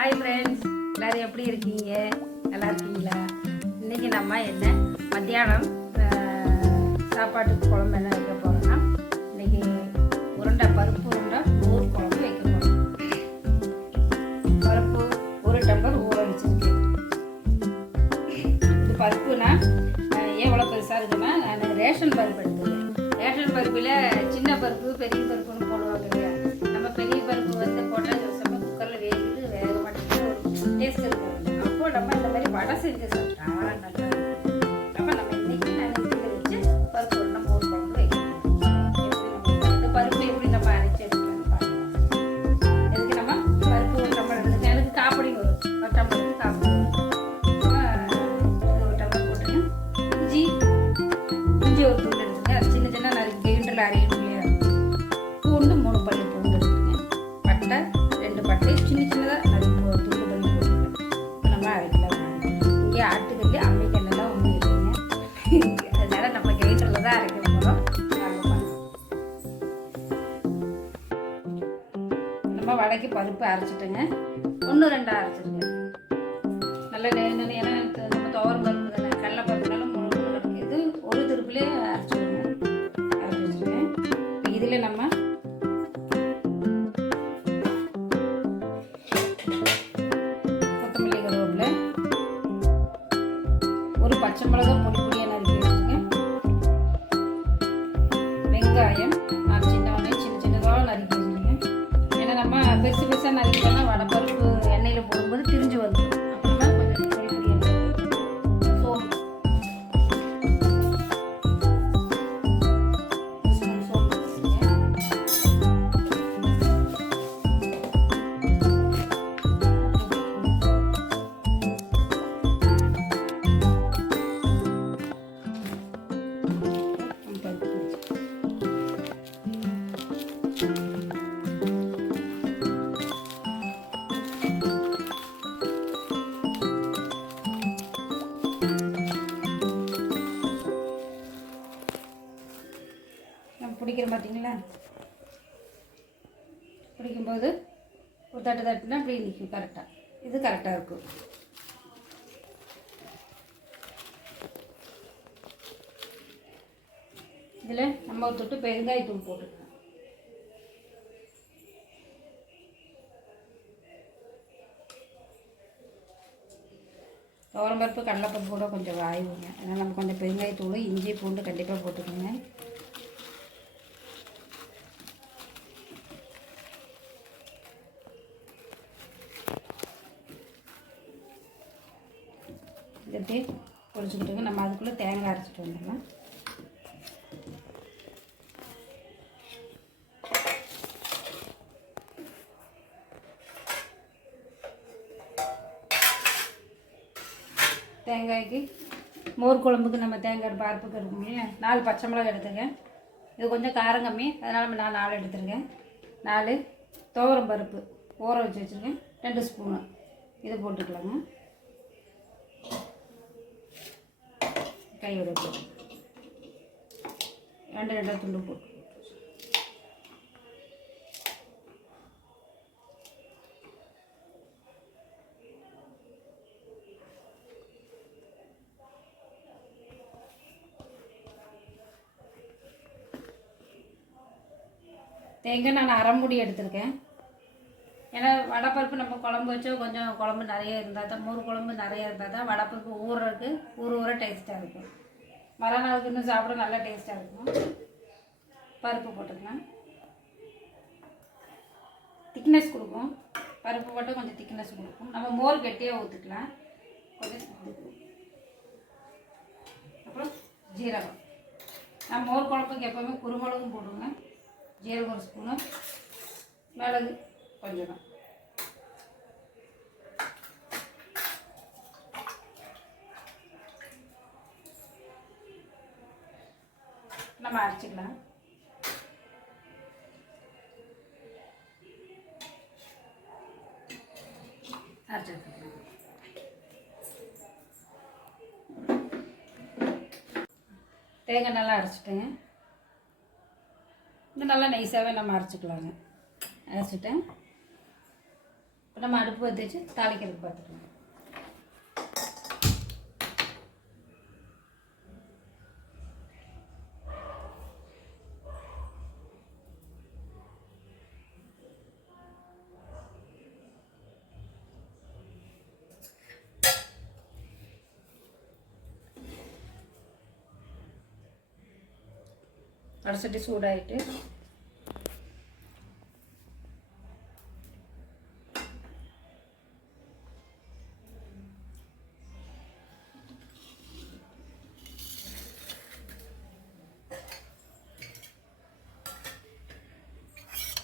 Hi friends, எல்லோரும் எப்படி இருக்கீங்க? நல்லா இருக்கீங்களா? இன்றைக்கி நம்ம என்ன மத்தியானம் சாப்பாட்டுக்கு குழம்பு என்ன வைக்க போகிறோம்னா, இன்றைக்கி பருப்பு உருண்டை மோர் குழம்பு வைக்க போகிறோம். பருப்பு 1 டம்ளர் ஊற வச்சுருக்கேன். இது பருப்புனா எவ்வளோ பெருசாக இருக்குன்னா, நான் ரேஷன் பருப்பு எடுத்துக்கிறேன். ரேஷன் பருப்பில் சின்ன பருப்பு பெரிய பருப்புன்னு போடுவாங்க இல்லையா? நம்ம பெரிய பருப்பு வந்து போட்டால் குக்கரில் வேக மாட்டேங்குது, டேஸ்ட் இருக்காது. அப்போது நம்ம இந்த மாதிரி வடை செஞ்சு சாப்பிட்டா நல்லா இருக்கும். நம்ம இன்னைக்கு நான் இதில் வச்சு பருப்பு உருண்டை மோர் குழம்பு வைக்கணும். இந்த பருப்பு எப்படி நம்ம அரைச்சி எடுக்கலாம்னு பார்க்கலாம். இதுக்கு நம்ம பருப்பு 1 டம்ளர் எடுத்துக்கேன். எனக்கு காப்படி வரும், 1 டம்ளருக்கு காப்படி வரும். 1 டம்ளர் போட்டுருக்கேன். இஞ்சி ஒரு துண்டு எடுத்துக்கேன். அது சின்ன சின்ன நறுக்கி கிரைண்டரில் அரையணும் இல்லையா? பூண்டு 3 பல்லு பூண்டு எடுத்துக்கேன். பட்டை 2 பட்டை சின்ன சின்னதாக நறுக்கி துண்டு பண்ணி போட்டுருக்கேன். இப்போ நம்ம அரைக்கலாம். இங்கே ஆட்டுக்கல்லி அம்மிக்கல்லாம் ஒன்றும் இல்லைங்க, அதனால நம்ம கிரைண்டரில் தான் அரைக்க போகிறோம். நம்ம வடைக்கு பருப்பு அரைச்சிட்டுங்க, 1-2 அரைச்சிருக்கேன். நல்லா வேணும்னு, ஏன்னா நம்ம துவரம் பருப்பு தானே, கடலை பருப்புனாலும் முழு கிடக்கு. இது ஒரு திருப்புலேயே அரைச்சி வச்சுருக்கேன். இப்போ இதில் நம்ம கொத்தமல்லி, கருவேப்பிலை, ஒரு பச்சை மிளகா பொடியாக நறுக்கி வச்சுருக்கேன். வெங்காயம் நான் சின்ன வெங்காயம் சின்ன சின்னதாக நறுக்கி வச்சுருக்கேன். ஏன்னா நம்ம பெருசு பெருசாக நறுக்கிட்டோம்னா வடை பருப்பு எண்ணெயில் போடும்போது திரிஞ்சு வந்துடும். அப்புறமா கொஞ்சம் பொடியாக சோம்பு பிடிக்கிறோம் பார்த்தீங்களா? பிடிக்கும்போது ஒரு தட்டுனா அப்படி நிற்கும் கரெக்டாக. இது கரெக்டாக இருக்கும். இதில் நம்ம ஒரு தொட்டு பெருங்காயத்தூள் போட்டுக்கலாம். துவரம்பருப்பு கடலைப்பருப்பு கூட கொஞ்சம் வாயுங்க, அதனால் நம்ம கொஞ்சம் பெருங்காயத்தூள் இஞ்சி பூண்டு கண்டிப்பாக போட்டுக்கோங்க. இதை பொரிச்சுக்கிட்டுங்க. நம்ம அதுக்குள்ளே தேங்காய் அரைச்சிட்டு வந்துடலாம். தேங்காய்க்கு மோர் குழம்புக்கு நம்ம தேங்காய் பருப்புக்கு இருக்கும் இல்லையா? 4 பச்சை மிளகாய் எடுத்துருக்கேன். இது கொஞ்சம் காரம் கம்மி, அதனால் நான் 4 எடுத்துருக்கேன். 4 துவரம் பருப்பு ஊற வச்சு வச்சுருக்கேன். 2 ஸ்பூனு இது போட்டுக்கலாங்க. கையோட போட்டு 2 துண்டு போட்டு தேங்காய் நான் 1/2 மூடி எடுத்திருக்கேன். ஏன்னா வடைப்பருப்பு நம்ம குழம்பு வச்சா கொஞ்சம் குழம்பு நிறைய இருந்தால் தான், மோர் குழம்பு நிறைய இருந்தால் தான் வடைப்பருப்பு ஊறுறதுக்கு ஊற டேஸ்ட்டாக இருக்கும். மறுநாளுக்கு இன்னும் சாப்பிட நல்லா டேஸ்ட்டாக இருக்கும். பருப்பு போட்டுக்கலாம். திக்னஸ் கொடுக்கும், பருப்பு போட்டு கொஞ்சம் திக்னஸ் கொடுக்கும். நம்ம மோர் கட்டியாக ஊற்றிக்கலாம் கொஞ்சம். அப்புறம் ஜீரகம், நான் மோர் குழம்புக்கு எப்போவுமே குருமிளகும் போடுவேங்க. ஜீரகம் 1 ஸ்பூனு, மிளகு கொஞ்சம் தான். நம்ம அரைச்சிக்கலாம். அரைச்சி எடுத்துக்கலாம். தேங்காய் நல்லா அரைச்சிட்டேங்க. இது நல்லா நைஸாகவே நம்ம அரைச்சிக்கலாங்க. அரைச்சிட்டேன். இப்போ நம்ம அடுப்பு பற்ற வச்சு தாளிக்கிறதுக்கு பார்த்துக்கலாம். வடசட்டி சூடாயிட்டு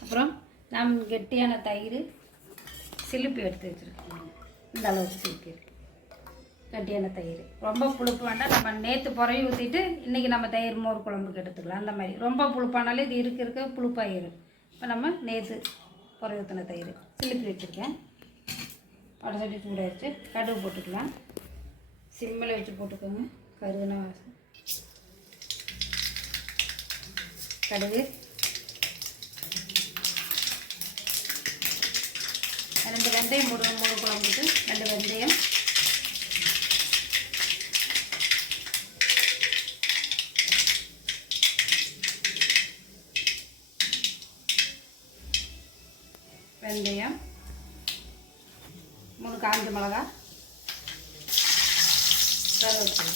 அப்புறம் நாம் கெட்டியான தயிர் சிலுப்பி எடுத்து வச்சுருக்கோம். இந்த அளவுக்கு சிலுப்பி இருக்கு. கட்டியான தயிர் ரொம்ப புளிப்பு வேண்டாம். நம்ம நேற்று புறையை ஊற்றிட்டு இன்றைக்கி நம்ம தயிர் மோர் குழம்புக்கு எடுத்துக்கலாம். அந்த மாதிரி ரொம்ப புளிப்பானாலே இது இருக்க புளிப்பாயிரும். இப்போ நம்ம நேற்று புறை ஊற்றின தயிர் சிலுப்பி வச்சுருக்கேன். வடசட்டி சூடாகிடுச்சு. கடுகு போட்டுக்கலாம். சிம்மில் வச்சு போட்டுக்கோங்க. கருகுன வாசம். கடுகு, 2 வெந்தயம் போடுவோம். மோர் குழம்புக்கு 2 வெந்தயம், வெந்தயம், 3 காஞ்ச மிளகா, கருவேப்பிலை.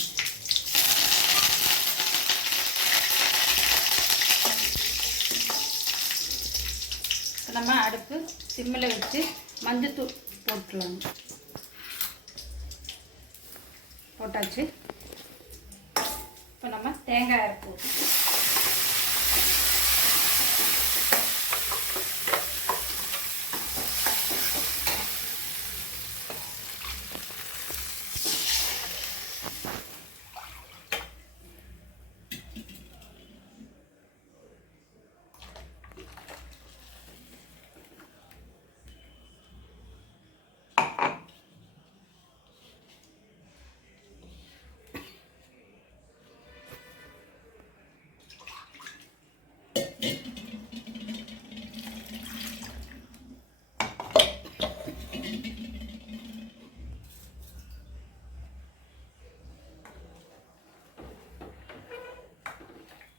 நம்ம அடுப்பு சிம்மில் வச்சு மஞ்சத்தூள் போட்டுக்கலாம். போட்டாச்சு. இப்போ நம்ம தேங்காய் அரைப்பு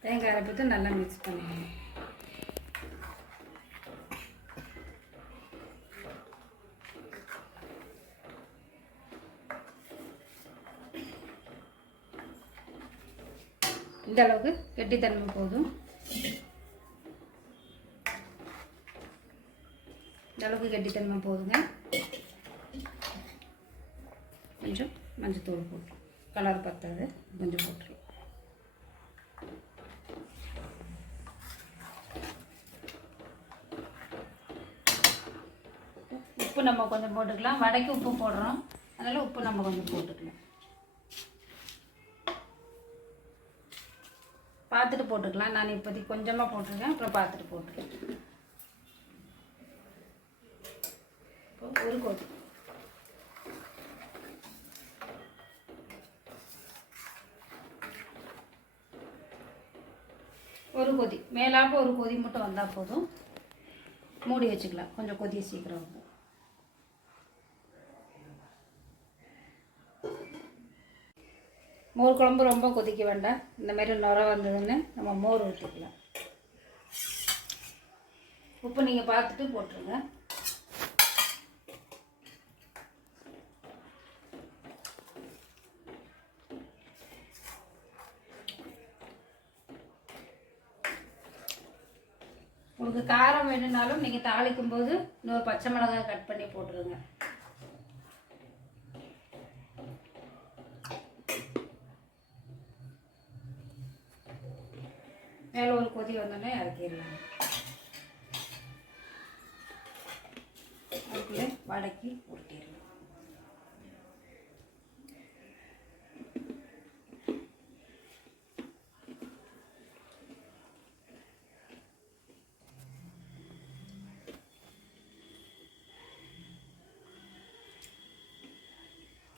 தேங்காய் அரைப்பத்தை நல்லா மிக்ஸ் பண்ணிக்கணும். இந்த அளவுக்கு கெட்டித்தன்மை போதும். இந்த அளவுக்கு கெட்டித்தன்மை போதுங்க. கொஞ்சம் மஞ்சத்தூள் போட்டு, கலர் பத்தாது, கொஞ்சம் போட்டுருவோம். உப்பு நம்ம கொஞ்சம் போட்டுக்கலாம். வடைக்கு உப்பு போடுறோம், அதனால் உப்பு நம்ம கொஞ்சம் போட்டுக்கலாம். பார்த்துட்டு போட்டுக்கலாம். நான் இப்போதைக்கு கொஞ்சமாக போட்டிருக்கேன், அப்புறம் பார்த்துட்டு போட்டுக்கலாம். இப்போ ஒரு கொதி, மேலாக ஒரு கொதி மட்டும் வந்தால் போதும். மூடி வச்சுக்கலாம். கொஞ்சம் கொதியை சீக்கிரம் வரும். மோர் குழம்பு ரொம்ப கொதிக்க வேண்டாம். இந்த மாதிரி நுர வந்ததுன்னு நம்ம மோர் ஊற்றிக்கலாம். உப்பு நீங்கள் பார்த்துட்டு போட்டுருங்க. உங்களுக்கு காரம் வேணும்னாலும் நீங்கள் தாளிக்கும் போது இன்னொரு பச்சை மிளகாய் கட் பண்ணி போட்டுருங்க. மேலே ஒரு கொதி வந்தோடனே இறக்கிடலாம். அதுக்குள்ளே வடக்கி ஊட்டிடலாம்.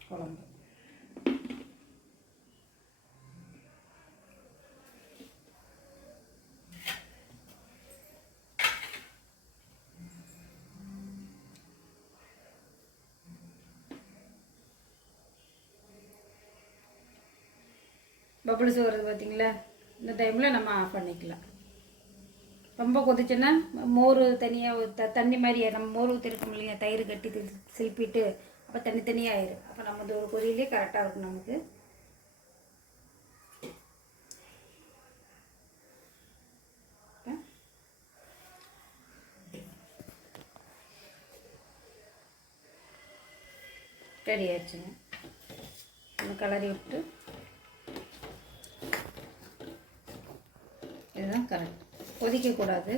குழம்பு பப்புள்ஸ் வருது பார்த்தீங்களா? இந்த டைமில் நம்ம ஆஃப் பண்ணிக்கலாம். ரொம்ப கொதிச்சுன்னா மோர் தனியாக தண்ணி மாதிரியே நம்ம மோர் ஊற்றிருக்கோம் இல்லையா, தயிர் கட்டி சில்பிட்டு அப்போ தனித்தனியாக ஆயிடும். அப்போ நம்ம ஒரு கொதியிலே கரெக்டாக இருக்கும் நமக்கு. ரெடி ஆயிடுச்சுங்க. நம்ம கலரி விட்டு இதுதான் கரெக்ட். கொதிக்கக்கூடாது.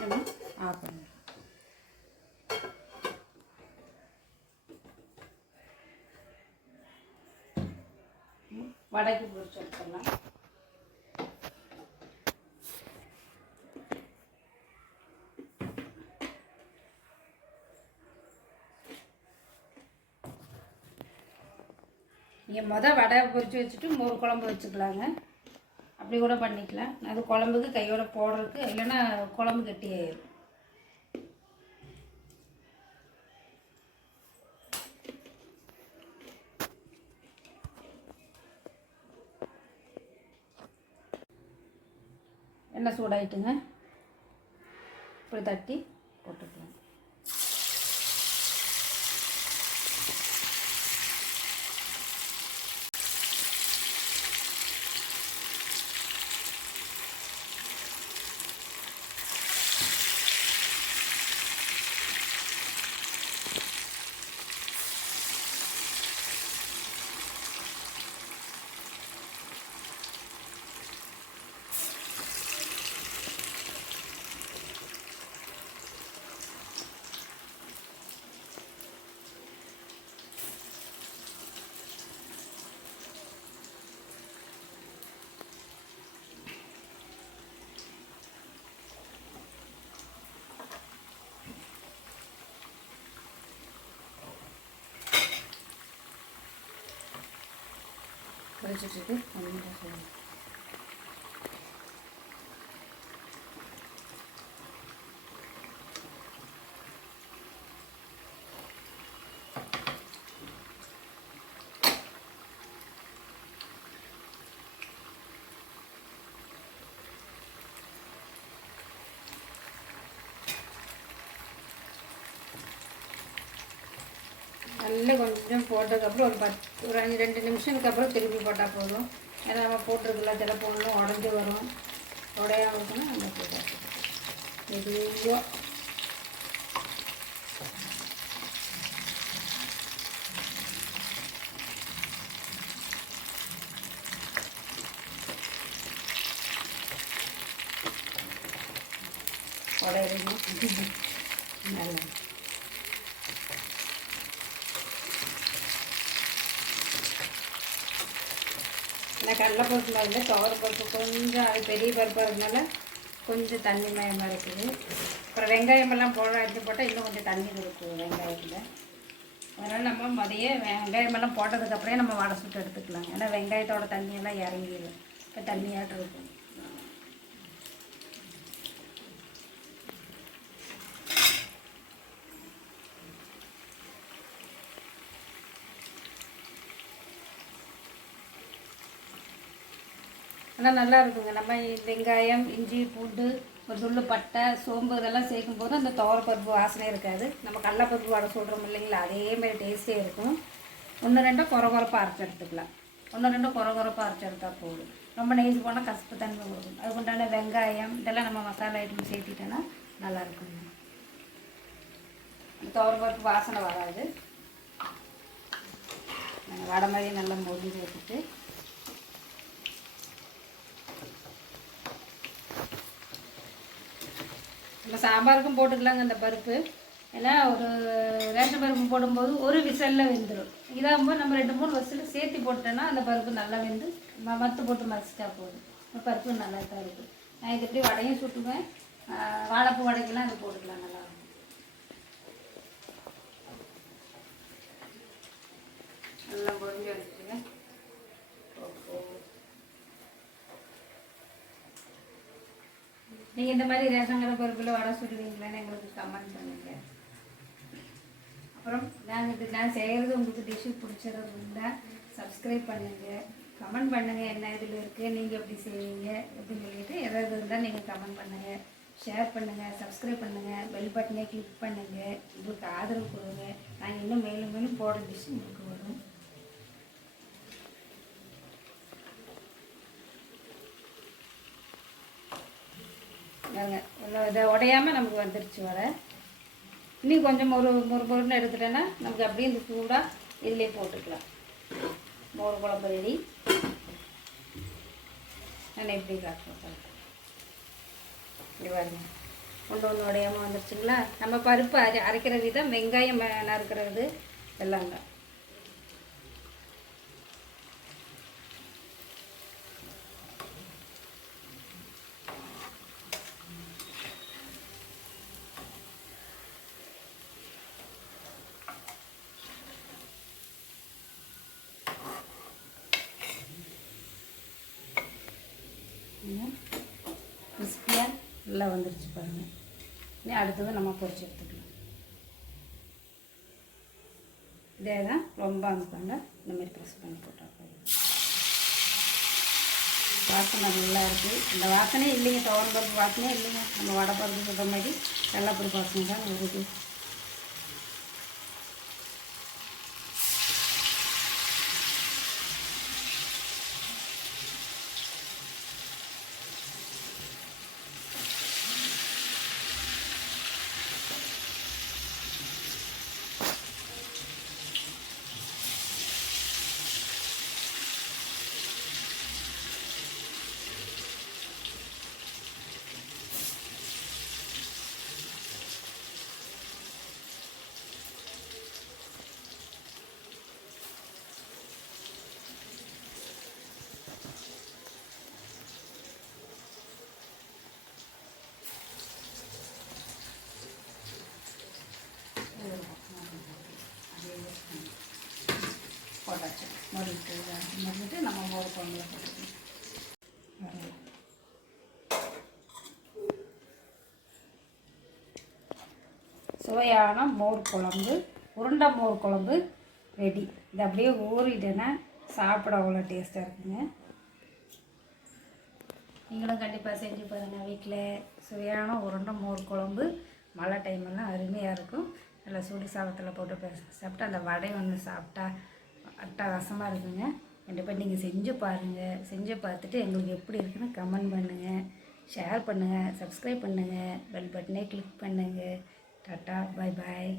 நம்ம ஆஃப் பண்ணணும். வடைக்கு பொரிச்சு எடுத்துடலாம். நீங்கள் வடை பொரித்து வச்சுட்டு மோர் குழம்பு வச்சுக்கலாங்க. அப்படி கூட பண்ணிக்கலாம். அது குழம்புக்கு கையோட போடுறதுக்கு, இல்லைன்னா குழம்பு கட்டி ஆயிடும். எண்ணெய் சூடாயிட்டுங்க. இப்படி தட்டி போட்டுக்கலாம். பொரிச்சிட்டு நல்லா கொஞ்சம் போட்டதுக்கப்புறம் ஒரு 2 நிமிஷத்துக்கு அப்புறம் திருப்பி போட்டால் போதும். ஏன்னா நம்ம போட்டிருக்கல சில பொண்ணும் உடஞ்சி வரும். உடையாம இருக்குன்னா நம்ம போட்டால் மெதுவாக உடையணும். நல்லா நான் கடலைப்பருப்பு மாதிரி துவரப்பருப்பு கொஞ்சம் அது பெரிய பருப்பாக இருந்தனால கொஞ்சம் தண்ணி மயமாக இருக்குது. அப்புறம் வெங்காயமெல்லாம் அரிஞ்சு போட்டால் இன்னும் கொஞ்சம் தண்ணி கொடுக்கும் வெங்காயத்தில். அதனால் நம்ம வெங்காயமெல்லாம் போட்டதுக்கப்புறம் நம்ம வடை சுட்டு எடுத்துக்கலாம். ஏன்னா வெங்காயத்தோட தண்ணியெல்லாம் இறங்கிடும். இப்போ தண்ணியாட்டம் இருக்கும். ஆனால் நல்லா இருக்குங்க. நம்ம வெங்காயம், இஞ்சி, பூண்டு, ஒரு துள்ளு பட்டை, சோம்பு இதெல்லாம் சேர்க்கும்போது அந்த துவரப்பருப்பு வாசனை இருக்காது. நம்ம கடலைப்பருப்பு வடை சொல்கிறோம் இல்லைங்களா, அதேமாதிரி டேஸ்ட்டே இருக்கும். 1-2 குறப்பாக அரைச்சி எடுத்துக்கலாம். 1-2 குறப்பாக அரைச்சி எடுத்தால் போதும். ரொம்ப நெய்ஸ் போனால் கசப்பு தன்மை கொடுக்கும். அதுக்குண்டான வெங்காயம் இதெல்லாம் நம்ம மசாலா ஐட்டம் சேர்த்திட்டோன்னா நல்லாயிருக்குங்க. துவரப்பருப்பு வாசனை வராது. வடை மாதிரி நல்லா மொழிஞ்சு வச்சுட்டு நம்ம சாம்பாருக்கும் போட்டுக்கலாங்க அந்த பருப்பு. ஏன்னா ஒரு ரேஷன் பருப்பு போடும்போது ஒரு விசலில் வெந்துடும். இதாகும்போது நம்ம 2-3 விசில் சேர்த்து போட்டோன்னா அந்த பருப்பு நல்லா வெந்து மத்து போட்டு மசிச்சா போதும். பருப்பு நல்லா தான் இருக்குது. நான் இது எப்படி வடையும் சுட்டுவேன். வாழைப்பூ வடைக்கெல்லாம் அது போட்டுக்கலாம். நல்லா நல்லா பொரிஞ்சு எடுத்துங்க. நீங்கள் இந்த மாதிரி ரேஷன் கடை பருப்பில் வடை சுடுவீங்களான்னு எங்களுக்கு கமெண்ட் பண்ணுங்கள். அப்போ அப்புறம் நான் செய்கிறது உங்களுக்கு டிஷ்ஷு பிடிச்சிருந்தா சப்ஸ்கிரைப் பண்ணுங்கள், கமெண்ட் பண்ணுங்கள் என்ன இதில் இருக்குது, நீங்கள் எப்படி செய்வீங்க அப்படின்னு சொல்லிட்டு எதாவது இருந்தால் நீங்கள் கமெண்ட் பண்ணுங்கள், ஷேர் பண்ணுங்கள், சப்ஸ்கிரைப் பண்ணுங்கள், பெல் பட்டனே கிளிக் பண்ணுங்கள். உங்களுக்கு ஆதரவு கொடுங்க. நாங்கள் இன்னும் மேலும் மேலும் போடுற டிஷ்ஷு உங்களுக்கு வரும். இதை உடையாமல் நமக்கு வந்துருச்சு வர. இன்னும் கொஞ்சம் பொருன்னு எடுத்துட்டேன்னா நமக்கு அப்படியே இந்த சூடாக இதிலே போட்டுக்கலாம். மோர் குழம்பு ரெடி. நான் எப்படி காட்டுறேன் இப்படி பாருங்க. ஒன்று உடையாமல் வந்துருச்சுங்களா. நம்ம பருப்பு அரைக்கிற விதம் வெங்காயம் நறுக்கிறது எல்லாம் தான். கிறிஸ்பியாக நல்லா வந்துருச்சு பாருங்கள். இனி அடுத்தது நம்ம பொரிச்சு எடுத்துக்கலாம். இதே தான் ரொம்ப அனுப்பாங்க. இந்த மாதிரி ப்ரெஸ் பண்ணி போட்டால் வாசனை நல்லா இருக்குது. இந்த வாசனையே இல்லைங்க, துவரம் பருப்பு வாசனையே இல்லைங்க. நம்ம வடை பருப்பு சொல்கிற மாதிரி கடலைப்பருப்பு வாசனை தான் வருது. போட்டாச்சு. மறுபடிட்டு நம்ம மோர் குழம்புல போட்டுக்கணும். சுவையான மோர் குழம்பு, உருண்டை மோர் குழம்பு ரெடி. இது அப்படியே ஊறிட்டேன்னா சாப்பிட அவ்வளோ டேஸ்ட்டாக இருக்குங்க. நீங்களும் கண்டிப்பாக செஞ்சு பாருங்கள் வீட்டில். சுவையான உருண்டை மோர் குழம்பு மழை டைமெல்லாம் அருமையாக இருக்கும். நல்லா சுடு சாதத்தில் போட்டு சாப்பிட்டா அந்த வடை ஒன்று சாப்பிட்டா அட்டகாசமாக இருக்குங்க. கண்டிப்பாக நீங்கள் செஞ்சு பாருங்கள். செஞ்சு பார்த்துட்டு எங்களுக்கு எப்படி இருக்குன்னு கமெண்ட் பண்ணுங்கள், ஷேர் பண்ணுங்கள், சப்ஸ்கிரைப் பண்ணுங்கள், பெல் பட்டனே கிளிக் பண்ணுங்கள். டாட்டா, பாய் பாய்.